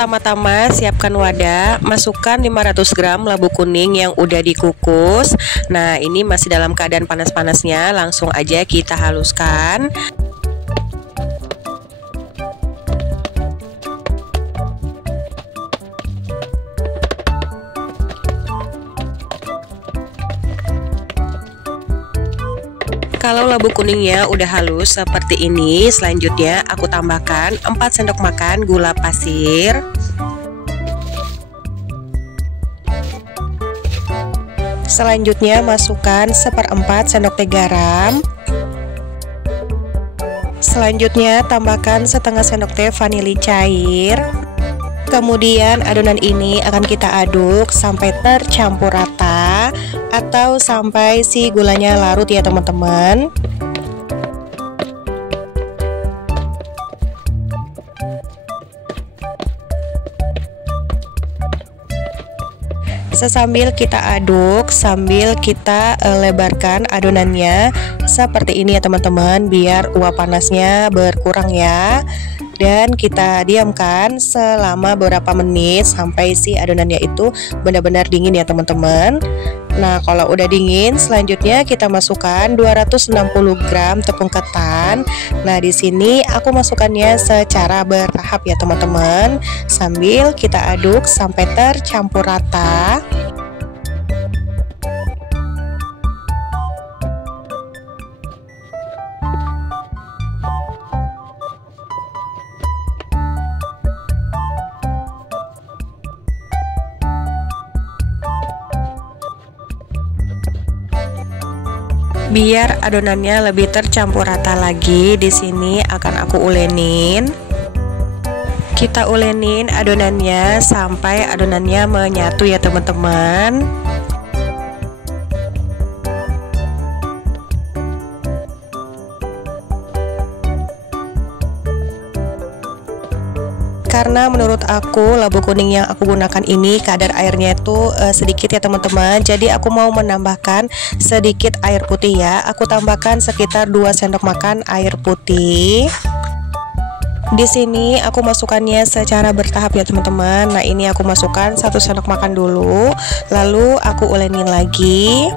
Pertama-tama siapkan wadah, masukkan 500 gram labu kuning yang udah dikukus. Nah, ini masih dalam keadaan panas-panasnya, langsung aja kita haluskan. Kalau labu kuningnya udah halus seperti ini, selanjutnya aku tambahkan 4 sendok makan gula pasir. Selanjutnya masukkan 1/4 sendok teh garam. Selanjutnya tambahkan setengah sendok teh vanili cair. Kemudian adonan ini akan kita aduk sampai tercampur rata atau sampai si gulanya larut ya teman-teman. Sesambil kita aduk, sambil kita lebarkan adonannya seperti ini ya teman-teman, biar uap panasnya berkurang ya. Dan kita diamkan selama beberapa menit sampai si adonannya itu benar-benar dingin ya teman-teman. Nah, kalau udah dingin, selanjutnya kita masukkan 260 gram tepung ketan. Nah, di sini aku masukkannya secara bertahap ya teman-teman, sambil kita aduk sampai tercampur rata. Biar adonannya lebih tercampur rata lagi, di sini akan aku ulenin. Kita ulenin adonannya sampai adonannya menyatu ya teman-teman. Karena menurut aku labu kuning yang aku gunakan ini kadar airnya itu sedikit ya teman-teman. Jadi aku mau menambahkan sedikit air putih ya. Aku tambahkan sekitar 2 sendok makan air putih. Di sini aku masukkannya secara bertahap ya teman-teman. Nah, ini aku masukkan 1 sendok makan dulu, lalu aku ulenin lagi.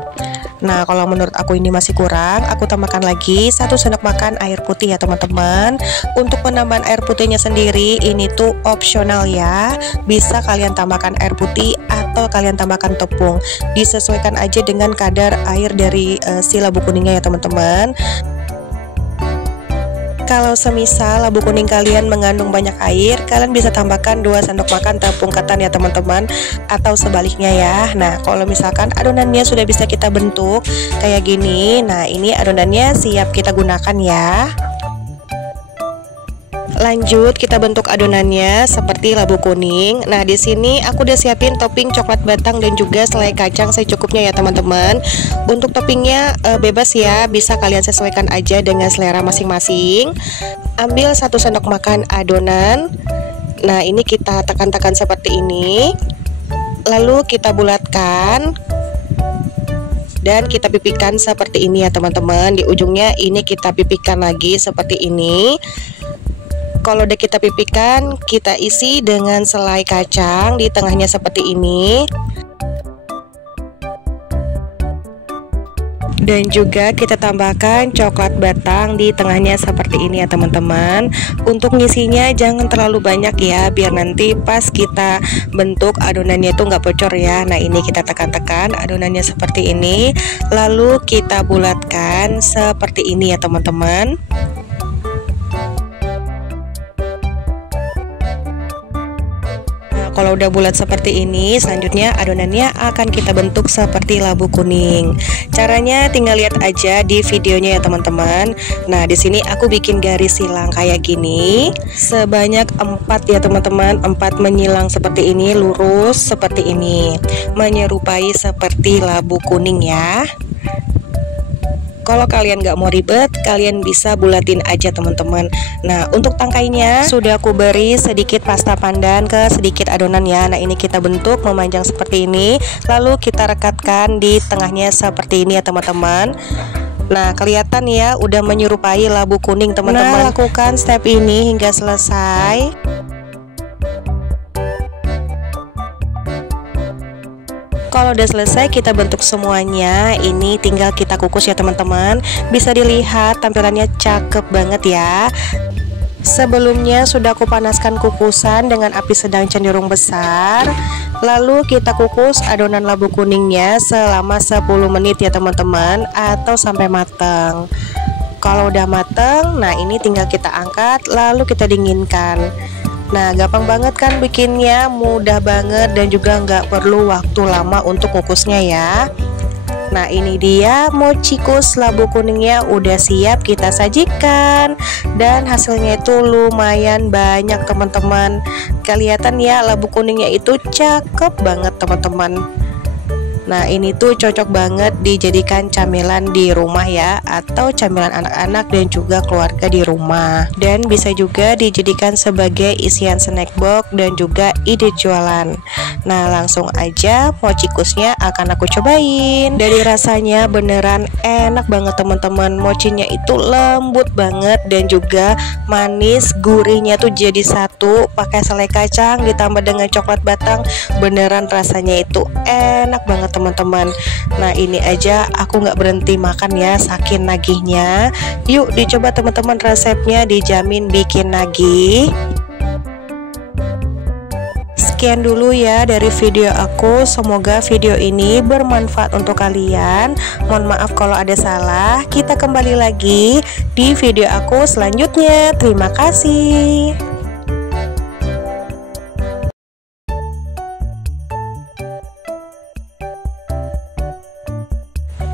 Nah, kalau menurut aku ini masih kurang, aku tambahkan lagi 1 sendok makan air putih ya teman-teman. Untuk penambahan air putihnya sendiri ini tuh opsional ya. Bisa kalian tambahkan air putih atau kalian tambahkan tepung. Disesuaikan aja dengan kadar air dari si labu kuningnya ya teman-teman. Kalau semisal labu kuning kalian mengandung banyak air, kalian bisa tambahkan 2 sendok makan tepung ketan ya teman-teman, atau sebaliknya ya. Nah, kalau misalkan adonannya sudah bisa kita bentuk kayak gini, nah ini adonannya siap kita gunakan ya. Lanjut kita bentuk adonannya seperti labu kuning. Nah, di sini aku udah siapin topping coklat batang dan juga selai kacang secukupnya ya teman-teman. Untuk toppingnya bebas ya, bisa kalian sesuaikan aja dengan selera masing-masing. Ambil 1 sendok makan adonan. Nah, ini kita tekan-tekan seperti ini. Lalu kita bulatkan dan kita pipihkan seperti ini ya teman-teman. Di ujungnya ini kita pipihkan lagi seperti ini. Kalau udah kita pipihkan, kita isi dengan selai kacang di tengahnya seperti ini. Dan juga kita tambahkan coklat batang di tengahnya seperti ini ya teman-teman. Untuk ngisinya jangan terlalu banyak ya, biar nanti pas kita bentuk adonannya itu nggak bocor ya. Nah, ini kita tekan-tekan adonannya seperti ini, lalu kita bulatkan seperti ini ya teman-teman. Kalau udah bulat seperti ini, selanjutnya adonannya akan kita bentuk seperti labu kuning. Caranya tinggal lihat aja di videonya ya teman-teman. Nah, di sini aku bikin garis silang kayak gini, sebanyak 4 ya teman-teman. 4 menyilang seperti ini, lurus seperti ini, menyerupai seperti labu kuning ya. Kalau kalian nggak mau ribet, kalian bisa bulatin aja teman-teman. Nah, untuk tangkainya sudah aku beri sedikit pasta pandan ke sedikit adonan ya. Nah, ini kita bentuk memanjang seperti ini, lalu kita rekatkan di tengahnya seperti ini ya teman-teman. Nah, kelihatan ya udah menyerupai labu kuning teman-teman. Nah, lakukan step ini hingga selesai. Kalau udah selesai kita bentuk semuanya, ini tinggal kita kukus ya teman-teman. Bisa dilihat tampilannya cakep banget ya. Sebelumnya sudah aku panaskan kukusan dengan api sedang cenderung besar. Lalu kita kukus adonan labu kuningnya selama 10 menit ya teman-teman, atau sampai matang. Kalau udah matang, nah ini tinggal kita angkat lalu kita dinginkan. Nah gampang banget kan bikinnya, mudah banget dan juga nggak perlu waktu lama untuk kukusnya ya. Nah ini dia mochikus labu kuningnya udah siap kita sajikan. Dan hasilnya itu lumayan banyak teman-teman. Kelihatan ya labu kuningnya itu cakep banget teman-teman. Nah ini tuh cocok banget dijadikan camilan di rumah ya, atau camilan anak-anak dan juga keluarga di rumah. Dan bisa juga dijadikan sebagai isian snack box dan juga ide jualan. Nah langsung aja mochikusnya akan aku cobain. Dari rasanya beneran enak banget teman-teman. Mochinya itu lembut banget dan juga manis, gurihnya tuh jadi satu. Pakai selai kacang ditambah dengan coklat batang, beneran rasanya itu enak banget teman-teman. Nah ini aja aku nggak berhenti makan ya, saking nagihnya. Yuk dicoba teman-teman resepnya, dijamin bikin nagih. Sekian dulu ya dari video aku, semoga video ini bermanfaat untuk kalian. Mohon maaf kalau ada salah. Kita kembali lagi di video aku selanjutnya. Terima kasih.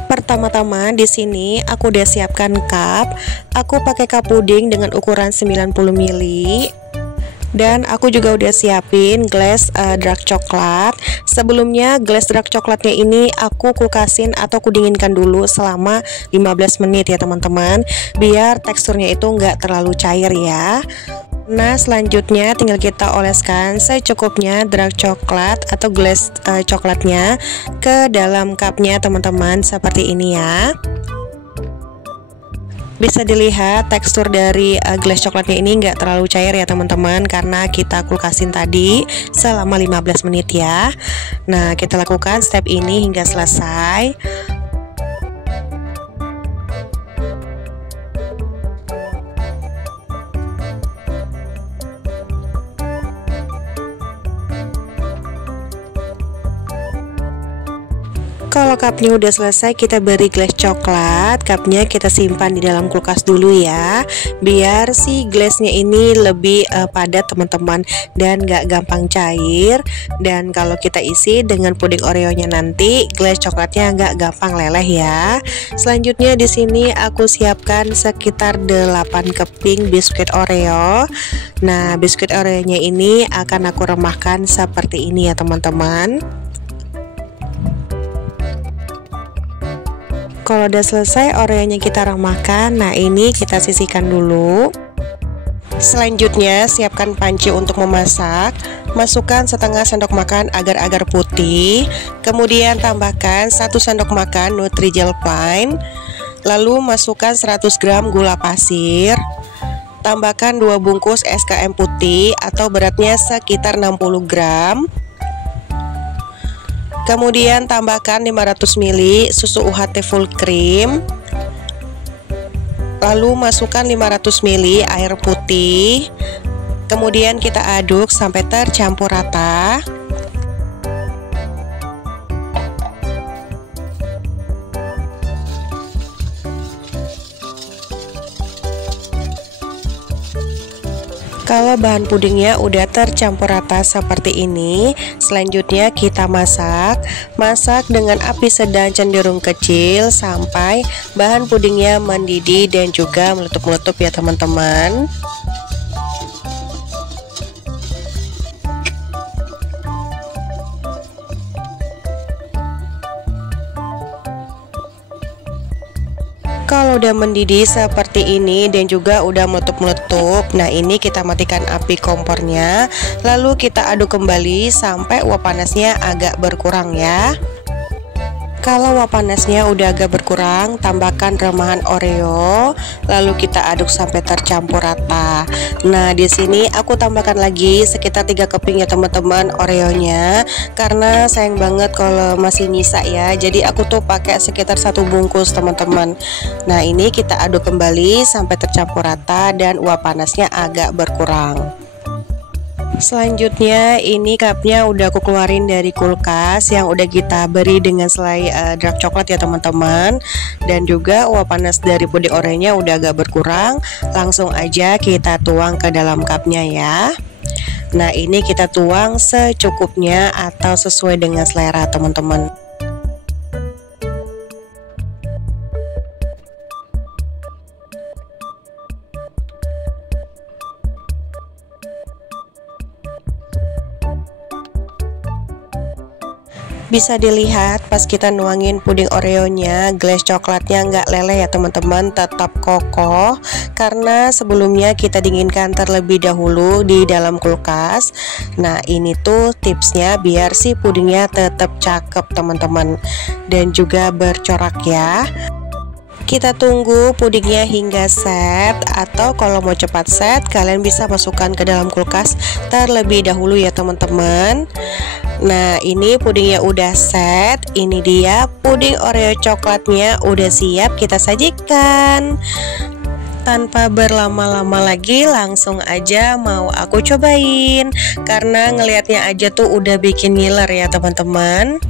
Pertama-tama di sini aku udah siapkan cup. Aku pakai cup puding dengan ukuran 90 ml. Dan aku juga udah siapin gelas dark coklat. Sebelumnya gelas dark coklatnya ini aku kulkasin atau aku dinginkan dulu selama 15 menit ya teman-teman, biar teksturnya itu nggak terlalu cair ya. Nah selanjutnya tinggal kita oleskan secukupnya dark coklat atau gelas coklatnya ke dalam cupnya teman-teman, seperti ini ya. Bisa dilihat tekstur dari gelas coklatnya ini nggak terlalu cair ya teman-teman, karena kita kulkasin tadi selama 15 menit ya. Nah kita lakukan step ini hingga selesai. Kalau cupnya udah selesai, kita beri gelas coklat. Cupnya kita simpan di dalam kulkas dulu ya, biar si gelasnya ini lebih padat teman-teman dan gak gampang cair. Dan kalau kita isi dengan puding Oreo-nya nanti, gelas coklatnya gak gampang leleh ya. Selanjutnya di sini aku siapkan sekitar 8 keping biskuit Oreo. Nah biskuit Oreo-nya ini akan aku remahkan seperti ini ya teman-teman. Kalau udah selesai Oreo-nya kita remahkan, nah ini kita sisihkan dulu. Selanjutnya siapkan panci untuk memasak. Masukkan setengah sendok makan agar-agar putih. Kemudian tambahkan 1 sendok makan Nutrijel plain. Lalu masukkan 100 gram gula pasir. Tambahkan 2 bungkus SKM putih atau beratnya sekitar 60 gram. Kemudian tambahkan 500 ml susu UHT full cream. Lalu masukkan 500 ml air putih. Kemudian kita aduk sampai tercampur rata. Kalau bahan pudingnya udah tercampur rata seperti ini, selanjutnya kita masak. Masak dengan api sedang cenderung kecil sampai bahan pudingnya mendidih dan juga meletup-meletup ya teman-teman. Kalau udah mendidih seperti ini dan juga udah meletup-meletup, nah ini kita matikan api kompornya. Lalu kita aduk kembali sampai uap panasnya agak berkurang ya. Kalau uap panasnya udah agak berkurang, tambahkan remahan Oreo, lalu kita aduk sampai tercampur rata. Nah, di sini aku tambahkan lagi sekitar 3 keping ya teman-teman Oreonya, karena sayang banget kalau masih nyisa ya. Jadi aku tuh pakai sekitar 1 bungkus teman-teman. Nah, ini kita aduk kembali sampai tercampur rata dan uap panasnya agak berkurang. Selanjutnya ini cupnya udah aku keluarin dari kulkas yang udah kita beri dengan selai dark coklat ya teman-teman. Dan juga uap panas dari puding Oreo-nya udah agak berkurang. Langsung aja kita tuang ke dalam cupnya ya. Nah, ini kita tuang secukupnya atau sesuai dengan selera teman-teman. Bisa dilihat pas kita nuangin puding Oreo-nya, glaze coklatnya nggak leleh ya teman-teman, tetap kokoh karena sebelumnya kita dinginkan terlebih dahulu di dalam kulkas. Nah, ini tuh tipsnya biar si pudingnya tetap cakep teman-teman dan juga bercorak ya. Kita tunggu pudingnya hingga set, atau kalau mau cepat set kalian bisa masukkan ke dalam kulkas terlebih dahulu ya teman-teman. Nah, ini pudingnya udah set. Ini dia puding Oreo coklatnya udah siap kita sajikan. Tanpa berlama-lama lagi, langsung aja mau aku cobain karena ngelihatnya aja tuh udah bikin ngiler ya teman-teman.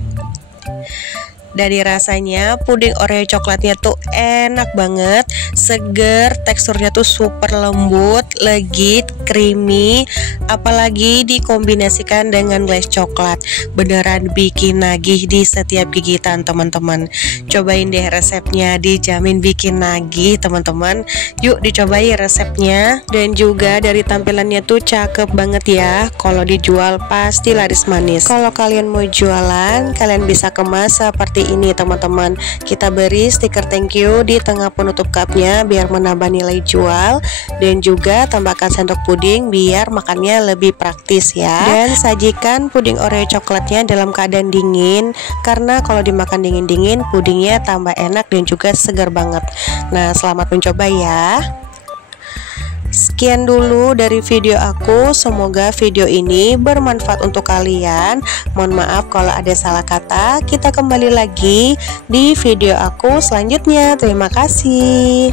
Dari rasanya puding Oreo coklatnya tuh enak banget, seger, teksturnya tuh super lembut, legit, creamy, apalagi dikombinasikan dengan glaze coklat, beneran bikin nagih di setiap gigitan teman-teman. Cobain deh resepnya, dijamin bikin nagih teman-teman. Yuk dicobain resepnya. Dan juga dari tampilannya tuh cakep banget ya. Kalau dijual pasti laris manis. Kalau kalian mau jualan, kalian bisa kemas seperti ini teman-teman. Kita beri stiker thank you di tengah penutup cupnya biar menambah nilai jual, dan juga tambahkan sendok puding biar makannya lebih praktis ya. Dan sajikan puding Oreo coklatnya dalam keadaan dingin, karena kalau dimakan dingin-dingin pudingnya tambah enak dan juga segar banget. Nah, selamat mencoba ya. Sekian dulu dari video aku, semoga video ini bermanfaat untuk kalian. Mohon maaf kalau ada salah kata. Kita kembali lagi di video aku selanjutnya. Terima kasih.